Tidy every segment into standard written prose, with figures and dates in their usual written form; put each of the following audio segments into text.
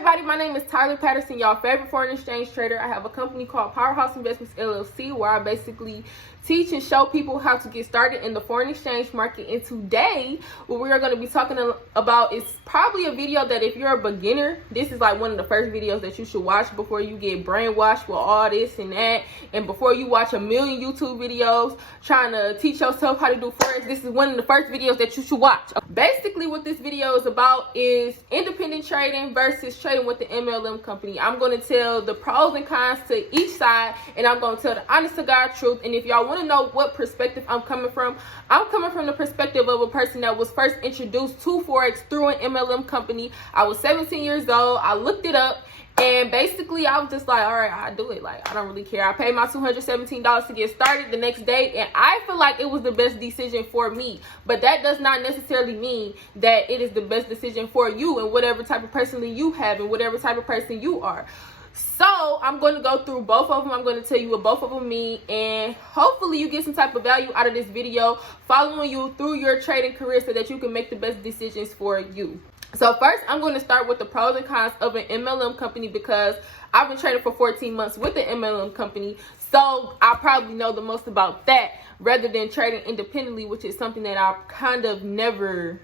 everybody, my name is Tyler Patterson, y'all favorite foreign exchange trader. I have a company called Powerhouse Investments LLC where I basically teach and show people how to get started in the foreign exchange market. And today what we are going to be talking about is probably a video that if you're a beginner, this is like one of the first videos that you should watch before you get brainwashed with all this and that, and before you watch a million YouTube videos trying to teach yourself how to do Forex. This is one of the first videos that you should watch. Basically what this video is about is independent trading versus trading with the MLM company. I'm going to tell the pros and cons to each side, and I'm going to tell the honest to God truth. And if y'all want to know what perspective I'm coming from the perspective of a person that was first introduced to Forex through an MLM company. I was 17 years old. I looked it up, and basically I was just like, all right, I'll do it. Like, I don't really care. I paid my $217 to get started the next day, and I feel like it was the best decision for me. But that does not necessarily mean that it is the best decision for you and whatever type of person you have and whatever type of person you are. So I'm going to go through both of them. I'm going to tell you what both of them mean, and hopefully you get some type of value out of this video, following you through your trading career so that you can make the best decisions for you. So first, I'm going to start with the pros and cons of an MLM company, because I've been trading for 14 months with the MLM company. So I probably know the most about that rather than trading independently, which is something that I've kind of never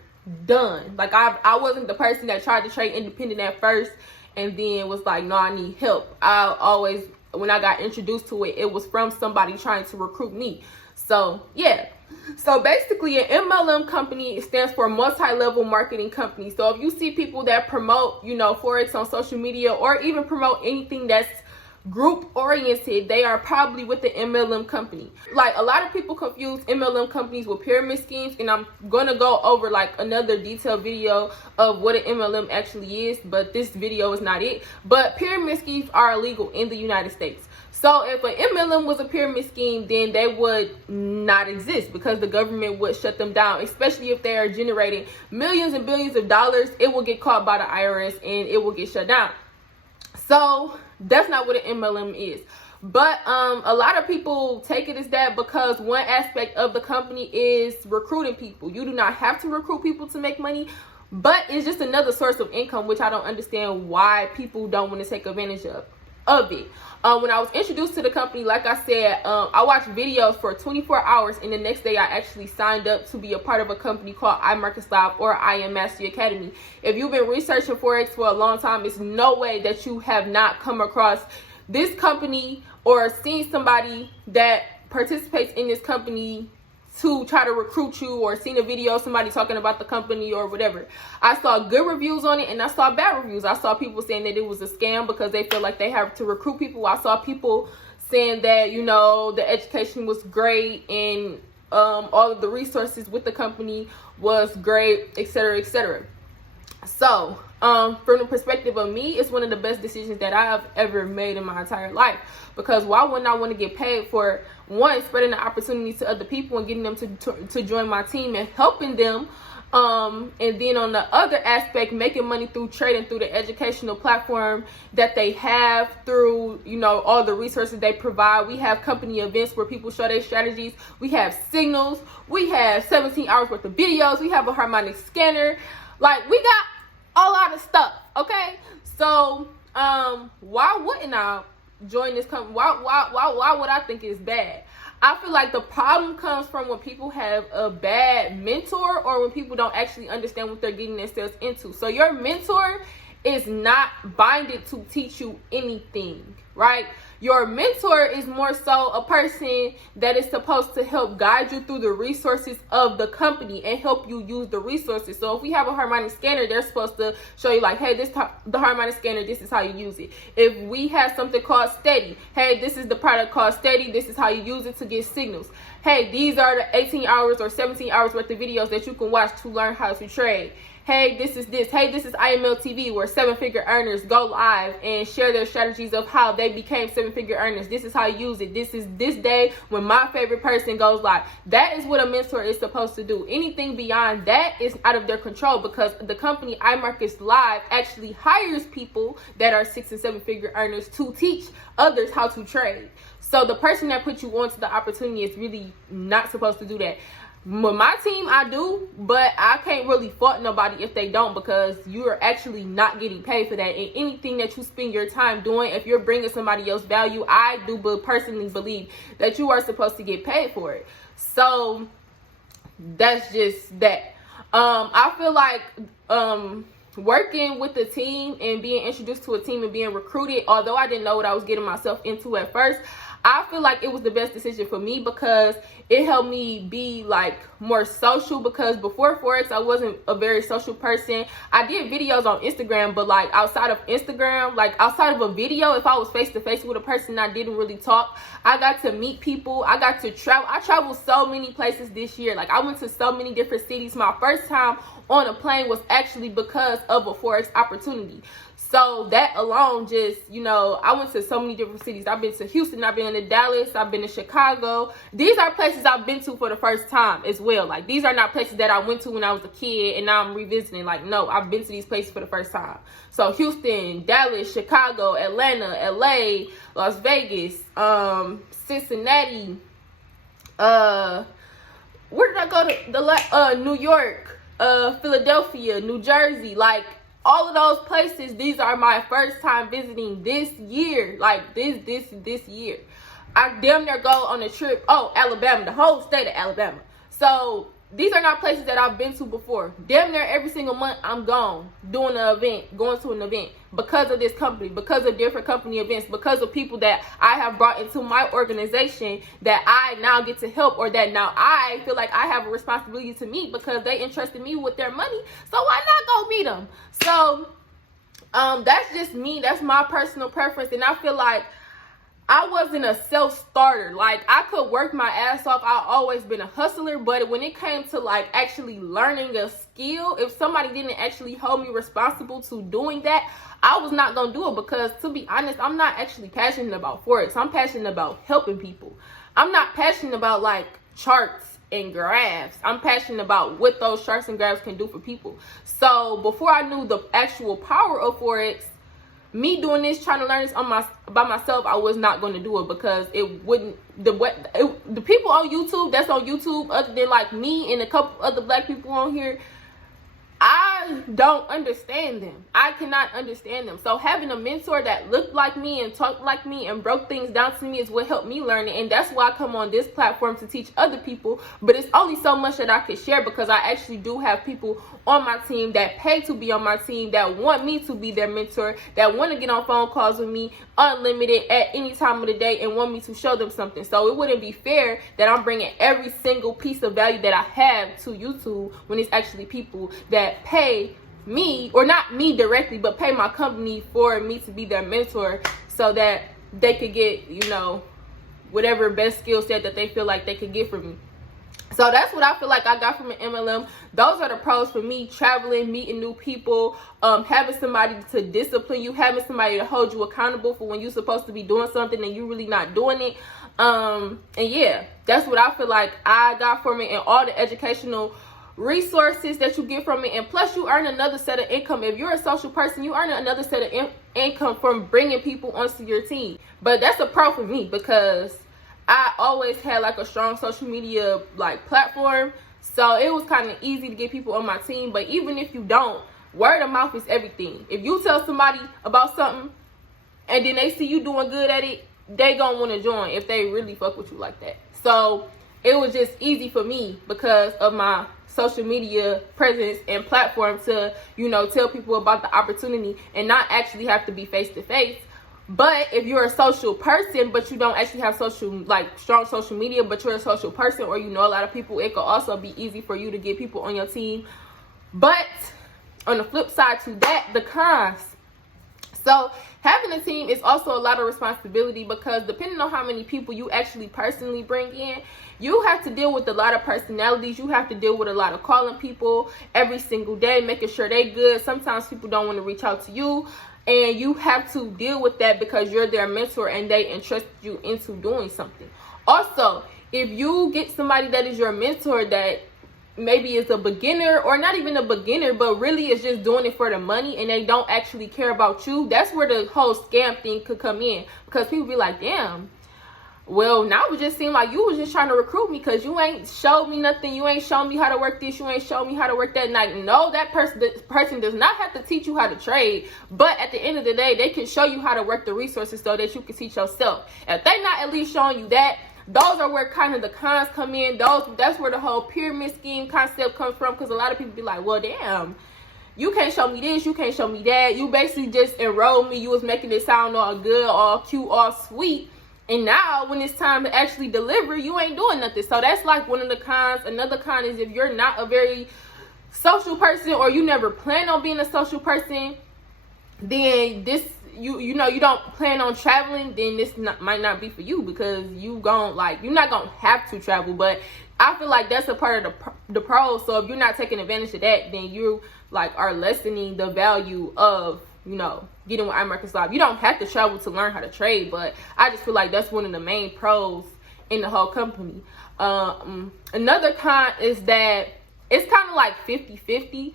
done. Like I wasn't the person that tried to trade independent at first and then was like, no, I need help. I always, when I got introduced to it, it was from somebody trying to recruit me. So yeah. So basically, an MLM company stands for multi-level marketing company. So if you see people that promote, Forex on social media, or even promote anything that's group oriented, they are probably with the MLM company. Like, a lot of people confuse MLM companies with pyramid schemes, and I'm gonna go over like another detailed video of what an MLM actually is, but this video is not it. But pyramid schemes are illegal in the United States. So if an MLM was a pyramid scheme, then they would not exist, because the government would shut them down, especially if they are generating millions and billions of dollars. It will get caught by the IRS and it will get shut down. So that's not what an MLM is. But a lot of people take it as that, because one aspect of the company is recruiting people. You do not have to recruit people to make money, but it's just another source of income, which I don't understand why people don't want to take advantage of it. When I was introduced to the company, like I said, I watched videos for 24 hours, and the next day I actually signed up to be a part of a company called iMarkets Live, or I Am Mastery Academy. If you've been researching Forex for a long time, it's no way that you have not come across this company or seen somebody that participates in this company to try to recruit you, or seen a video somebody talking about the company or whatever. I saw good reviews on it, and I saw bad reviews. I saw people saying that it was a scam because they feel like they have to recruit people. I saw people saying that, the education was great, and all of the resources with the company was great, etc., etc. So from the perspective of me, it's one of the best decisions that I have ever made in my entire life, because why wouldn't I want to get paid for, one, spreading the opportunity to other people and getting them to join my team and helping them, and then on the other aspect, making money through trading, through the educational platform that they have, through all the resources they provide. We have company events where people show their strategies. We have signals. We have 17 hours worth of videos. We have a harmonic scanner. Like, we got a lot of stuff. Okay, so why wouldn't I join this company? Why would I think it's bad? I feel like the problem comes from when people have a bad mentor, or when people don't actually understand what they're getting themselves into. So your mentor is not binded to teach you anything, right? Your mentor is more so a person that is supposed to help guide you through the resources of the company and help you use the resources. So if we have a harmonic scanner, they're supposed to show you like, hey, the harmonic scanner, this is how you use it. If we have something called Steady, hey, this is the product called Steady, this is how you use it to get signals. Hey, these are the 18 hours or 17 hours worth of videos that you can watch to learn how to trade. Hey, this is this. Hey, this is IML TV, where seven-figure earners go live and share their strategies of how they became seven-figure earners. This is how you use it. This is this day when my favorite person goes live. That is what a mentor is supposed to do. Anything beyond that is out of their control, because the company iMarkets Live actually hires people that are 6- and 7-figure earners to teach others how to trade. So the person that put you onto the opportunity is really not supposed to do that. With my team, I do, but I can't really fault nobody if they don't, because you're actually not getting paid for that. And anything that you spend your time doing, if you're bringing somebody else value, I do personally believe that you are supposed to get paid for it. So that's just that. I feel like working with the team and being introduced to a team and being recruited, although I didn't know what I was getting myself into at first, I feel like it was the best decision for me, because it helped me be like more social. Because before Forex, I wasn't a very social person. I did videos on Instagram, but like outside of Instagram, like outside of a video, if I was face to face with a person, I didn't really talk. I got to meet people. I got to travel. I traveled so many places this year. Like I went to so many different cities. My first time on a plane was actually because of a Forex opportunity. So that alone, just, you know, I went to so many different cities. I've been to Houston, I've been to Dallas, I've been to Chicago. These are places I've been to for the first time as well. Like, these are not places that I went to when I was a kid and now I'm revisiting. Like, no, I've been to these places for the first time. So Houston, Dallas, Chicago, Atlanta, LA, Las Vegas, Cincinnati, where did I go to? New York, Philadelphia, New Jersey. Like, all of those places, these are my first time visiting this year. Like, this year. I damn near go on a trip. Oh, Alabama, the whole state of Alabama. So these are not places that I've been to before. Damn near every single month I'm gone, doing an event, going to an event, because of this company, because of different company events, because of people that I have brought into my organization that I now get to help, or that now I feel like I have a responsibility to meet because they entrusted me with their money. So why not go meet them? So that's just me. That's my personal preference. And I feel like I wasn't a self-starter. Like, I could work my ass off. I've always been a hustler. But when it came to, like, actually learning a skill, if somebody didn't actually hold me responsible to doing that, I was not going to do it. Because, to be honest, I'm not actually passionate about Forex. I'm passionate about helping people. I'm not passionate about, like, charts and graphs. I'm passionate about what those charts and graphs can do for people. So, before I knew the actual power of Forex, me doing this, trying to learn this by myself, I was not going to do it, because it wouldn't, the people on YouTube, that's on YouTube, other than like me and a couple other black people on here, I don't understand them. I cannot understand them. So having a mentor that looked like me and talked like me and broke things down to me is what helped me learn it. And that's why I come on this platform to teach other people. But it's only so much that I can share, because I actually do have people on my team that pay to be on my team, that want me to be their mentor, that want to get on phone calls with me unlimited at any time of the day and want me to show them something. So it wouldn't be fair that I'm bringing every single piece of value that I have to YouTube when it's actually people that pay me, or not me directly, but pay my company for me to be their mentor, so that they could get, you know, whatever best skill set that they feel like they could get from me. So that's what I feel like I got from an MLM. Those are the pros for me: traveling, meeting new people, having somebody to discipline you, having somebody to hold you accountable for when you're supposed to be doing something and you're really not doing it. And yeah, that's what I feel like I got from it, and all the educational resources that you get from it. And plus, you earn another set of income. If you're a social person, you earn another set of income from bringing people onto your team. But that's a pro for me, because I always had like a strong social media like platform, so it was kind of easy to get people on my team. But even if you don't, word of mouth is everything. If you tell somebody about something and then they see you doing good at it, they gonna want to join if they really fuck with you like that. So it was just easy for me because of my social media presence and platform to, you know, tell people about the opportunity and not actually have to be face to face. But if you're a social person, but you don't actually have strong social media, but you're a social person, or you know a lot of people, it could also be easy for you to get people on your team. But on the flip side to that, the cons. So having a team is also a lot of responsibility, because depending on how many people you actually personally bring in, you have to deal with a lot of personalities. You have to deal with a lot of calling people every single day, making sure they good. Sometimes people don't want to reach out to you, and you have to deal with that because you're their mentor and they entrust you into doing something. Also, if you get somebody that is your mentor that maybe is a beginner, or not even a beginner, but really is just doing it for the money and they don't actually care about you, that's where the whole scam thing could come in. Because people be like, damn, Well, now it just seemed like you was just trying to recruit me because you ain't showed me nothing. You ain't shown me how to work this. You ain't shown me how to work that. Like, no, that person does not have to teach you how to trade. But at the end of the day, they can show you how to work the resources so that you can teach yourself. If they not at least showing you that, those are where kind of the cons come in. That's where the whole pyramid scheme concept comes from, because a lot of people be like, well, damn, you can't show me this, you can't show me that. You basically just enrolled me. You was making it sound all good, all cute, all sweet. And now when it's time to actually deliver, you ain't doing nothing. So that's like one of the cons. Another con is if you're not a very social person, or you never plan on being a social person, then this, you know, you don't plan on traveling, then this might not be for you, because you're not gonna have to travel. But I feel like that's a part of the pros. So if you're not taking advantage of that, then you are lessening the value of, getting with iMarkets Live. You don't have to travel to learn how to trade, but I just feel like that's one of the main pros in the whole company. Another con is that it's kind of like 50-50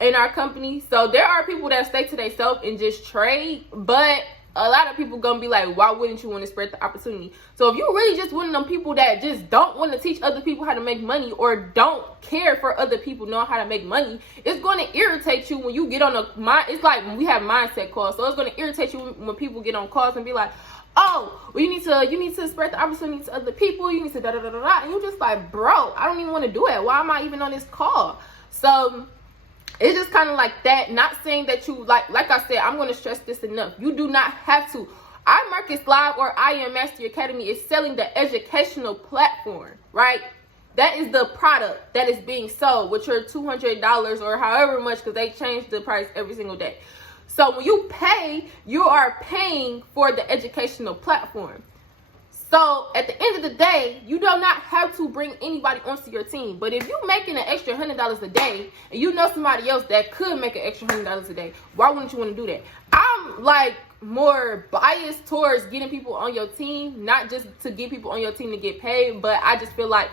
in our company. So there are people that stay to themselves and just trade, but a lot of people gonna be like, why wouldn't you want to spread the opportunity? So if you really just one of them people that just don't want to teach other people how to make money, or don't care for other people knowing how to make money, it's going to irritate you when you get on it's like when we have mindset calls. So it's going to irritate you when people get on calls and be like, oh, well, you need to spread the opportunity to other people. You need to da da da da da. And you're just like, bro, I don't even want to do it. Why am I even on this call? So it's just kind of like that. Not saying that you, like I said, I'm going to stress this enough. You do not have to. iMarkets Live, or I Am Mastery Academy, is selling the educational platform, right? That is the product that is being sold with your $200 or however much, because they change the price every single day. So when you pay, you are paying for the educational platform. So at the end of the day, you do not have to bring anybody onto your team. But if you're making an extra $100 a day, and you know somebody else that could make an extra $100 a day, why wouldn't you want to do that? I'm more biased towards getting people on your team, not just to get people on your team to get paid, but I just feel like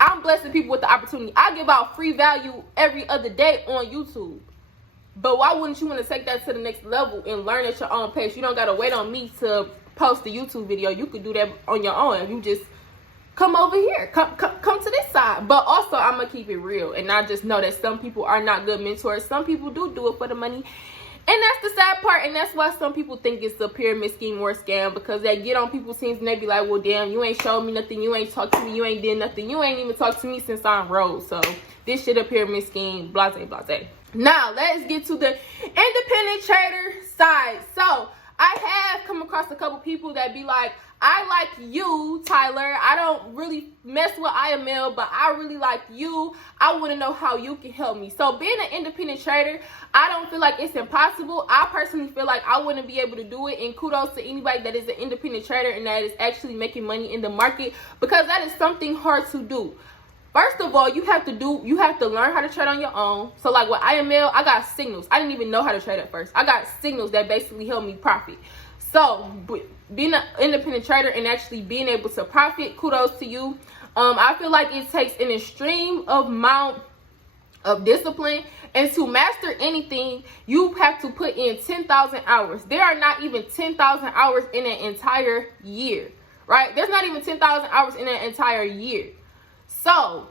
I'm blessing people with the opportunity. I give out free value every other day on YouTube. But why wouldn't you want to take that to the next level and learn at your own pace? You don't got to wait on me to post a YouTube video. You could do that on your own. You just come over here, come to this side. But also, I'm gonna keep it real, and I just know that some people are not good mentors. Some people do it for the money, and that's the sad part. And that's why some people think it's a pyramid scheme or a scam, because they get on people's teams and they be like, well, damn, you ain't showed me nothing, you ain't talked to me, you ain't did nothing, you ain't even talked to me since I enrolled. So this shit a pyramid scheme, blase blase. Now let's get to the independent trader side. So I have come across a couple people that be like, I like you, Tyler. I don't really mess with IML, but I really like you. I want to know how you can help me. So being an independent trader, I don't feel like it's impossible. I personally feel like I wouldn't be able to do it. And kudos to anybody that is an independent trader and that is actually making money in the market, because that is something hard to do. First of all, you have to learn how to trade on your own. So like with IML, I got signals. I didn't even know how to trade at first. I got signals that basically help me profit. So being an independent trader and actually being able to profit, kudos to you. I feel like it takes an extreme amount of discipline, and to master anything, you have to put in 10,000 hours. There are not even 10,000 hours in an entire year, right? There's not even 10,000 hours in an entire year. So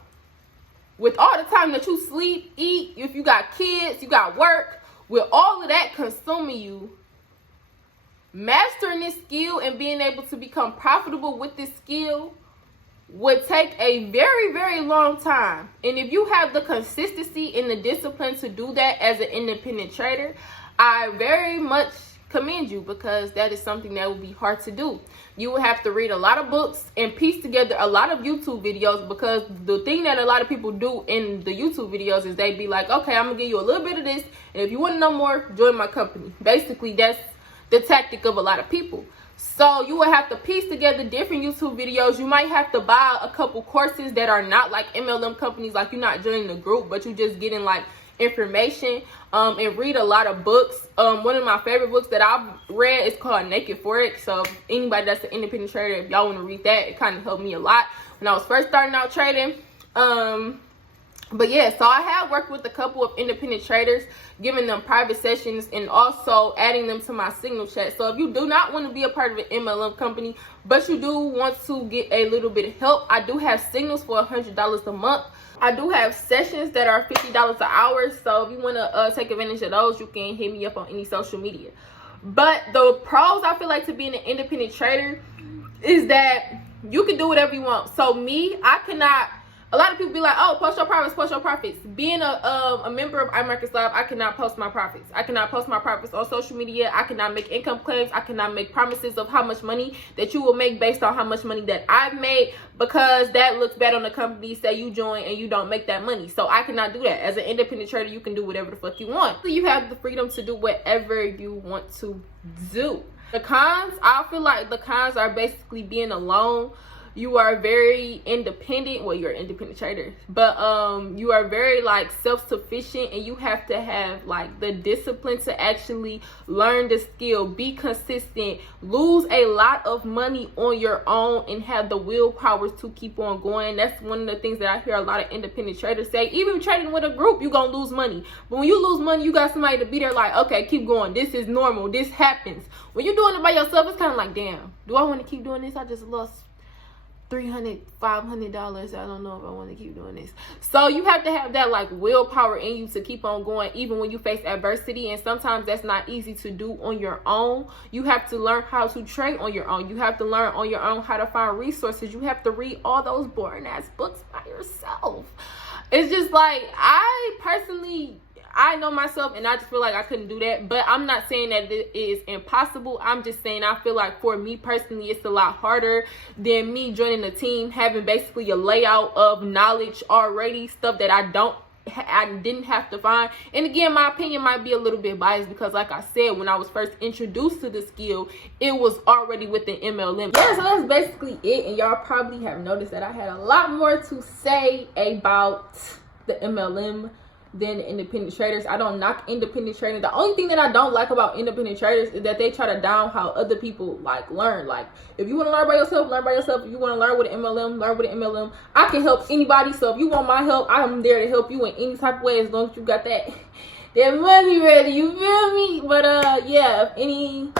with all the time that you sleep, eat, if you got kids, you got work, with all of that consuming you, mastering this skill and being able to become profitable with this skill would take a very, very long time. And if you have the consistency and the discipline to do that as an independent trader, I very much commend you, because that is something that would be hard to do. You would have to read a lot of books and piece together a lot of YouTube videos, because the thing that a lot of people do in the YouTube videos is they be like, okay, I'm gonna give you a little bit of this, and if you want to know more, join my company. Basically, that's the tactic of a lot of people. So you would have to piece together different YouTube videos. You might have to buy a couple courses that are not like MLM companies, like you're not joining the group, but you just getting like information, and read a lot of books. One of my favorite books that I've read is called Naked Forex. So anybody that's an independent trader, if y'all want to read that, it kind of helped me a lot when I was first starting out trading. But yeah, so I have worked with a couple of independent traders, giving them private sessions and also adding them to my signal chat. So if you do not want to be a part of an MLM company, but you do want to get a little bit of help, I do have signals for $100 a month. I do have sessions that are $50 an hour. So if you want to take advantage of those, you can hit me up on any social media. But the pros I feel like to being an independent trader is that you can do whatever you want. So me, I cannot. A lot of people be like, oh, post your profits, post your profits. Being a member of iMarkets Live, I cannot post my profits. I cannot post my profits on social media. I cannot make income claims. I cannot make promises of how much money that you will make based on how much money that I've made, because that looks bad on the company. Say you join and you don't make that money. So I cannot do that. As an independent trader, you can do whatever the fuck you want. So you have the freedom to do whatever you want to do. The cons, I feel like the cons are basically being alone. You are very independent. Well, you're an independent trader, but you are very like self-sufficient, and you have to have like the discipline to actually learn the skill, be consistent, lose a lot of money on your own, and have the willpower to keep on going. That's one of the things that I hear a lot of independent traders say. Even trading with a group, you're gonna lose money, but when you lose money, you got somebody to be there like, okay, keep going, this is normal, this happens. When you're doing it by yourself, it's kind of like, damn, do I want to keep doing this? I just lost $300, $500. I don't know if I want to keep doing this. So you have to have that like willpower in you to keep on going, even when you face adversity. And sometimes that's not easy to do on your own. You have to learn how to trade on your own. You have to learn on your own how to find resources. You have to read all those boring ass books by yourself. It's just like, I know myself, and I just feel like I couldn't do that. But I'm not saying that it is impossible. I'm just saying I feel like for me personally, it's a lot harder than me joining a team, having basically a layout of knowledge already, stuff that I didn't have to find. And again, my opinion might be a little bit biased because like I said, when I was first introduced to the skill, it was already with the MLM. Yeah, so that's basically it. And y'all probably have noticed that I had a lot more to say about the MLM than the independent traders. I don't knock independent trading. The only thing that I don't like about independent traders is that they try to down how other people like learn. Like, if you want to learn by yourself, learn by yourself. If you want to learn with an MLM, learn with an MLM. I can help anybody. So if you want my help, I'm there to help you in any type of way, as long as you got that money ready. You feel me? But yeah, if any,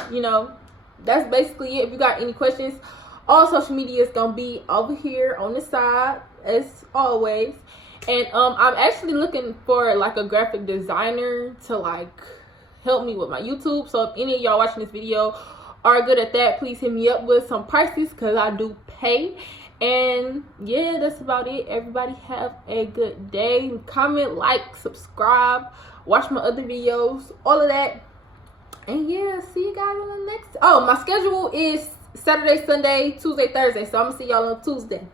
that's basically it. If you got any questions, all social media is gonna be over here on the side as always. And I'm actually looking for like a graphic designer to like help me with my YouTube. So if any of y'all watching this video are good at that, please hit me up with some prices, because I do pay. And yeah, that's about it. Everybody have a good day. Comment, like, subscribe, watch my other videos, all of that. And yeah, see you guys on the next. Oh, my schedule is Saturday, Sunday, Tuesday, Thursday. So I'm gonna see y'all on Tuesday.